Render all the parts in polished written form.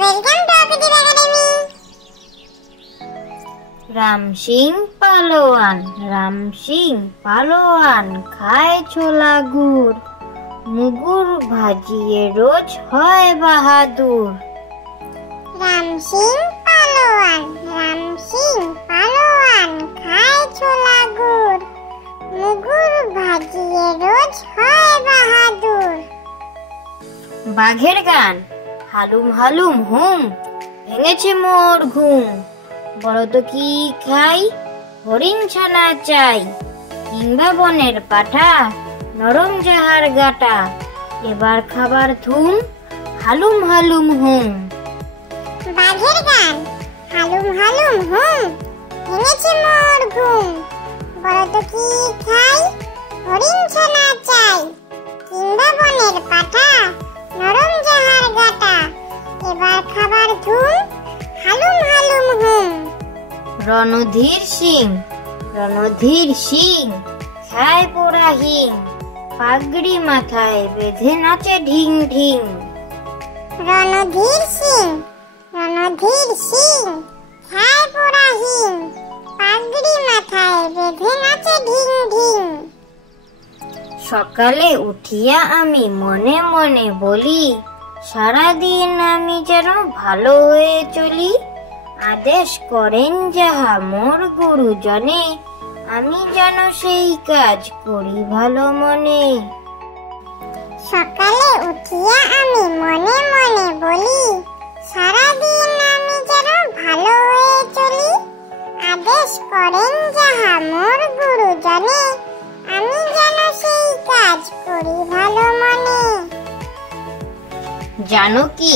Welcome to অকুতিভ Academy. Ram Singh পালোয়ান খায় ছোলা গুড়, মুগুর ভাজিয়ে রোজ হয় বাহাদুর। রাম সিং পালোয়ান খায় ছোলা গুড়, মুগুর ভাজিয়ে রোজ হয় বাহাদুর। বাঘের গান হালুম হালুম হুম, ভেঙেছে মোর ঘুম। বলতো কি খাই, হরিণ ছানা চাই, কিংবা বনের পাঠা, নরম যাহার গাটা। এবার খাবার থুম, হালুম হালুম হুম। বাঘের গান হালুম হালুম হুম, ভেঙেছে মোর ঘুম। বলতো কি খাই, হরিণ ছানা চাই, কিংবা বনের পাঠা, নরম যাহার গাটা। এবার খাবার ধুম, হালুম হালুম হুম। রণধীর সিং খায় পোড়া হিং, পাগড়ি মাথায় বেঁধে নাচে ঢিং ঢিং। রণধীর সিং খায় পোড়া হিং, পাগড়ি মাথায় বেঁধে নাচে ঢিং ঢিং। সকালে উঠিয়া আমি মনে মনে বলি, সারাদিন আমি যেন ভালো হয়ে চলি। আদেশ করেন যাহা মোর গুরুজনে, আমি যেন সেই কাজ করি ভালো মনে। সকালে উঠিয়া আমি মনে মনে বলি, সারাদিন আমি যেন ভালো হয়ে চলি। আদেশ করেন যাহা মোর গুরুজনে, আমি যেন সেই কাজ করি ভালো মনে। জানো কি,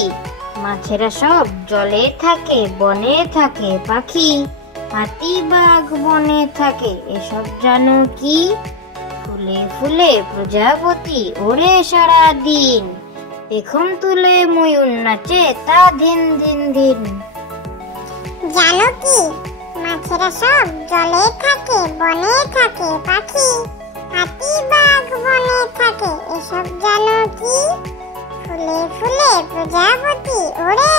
মাছেরা সব জলে থাকে, বনে থাকে পাখি, হাতি বাঘ বনে থাকে, এসব জানো কি? ফুলে ফুলে প্রজাপতি ওরে সারা দিন, পেখম তুলে ময়ূর নাচে তা ধিন ধিন ধিন। জানো কি, মাছেরা সব জলে থাকে, বনে থাকে পাখি, হাতি বাঘ বনে থাকে, এসব জানো কি? ফুলে ফুলে প্রজাপতি ওরে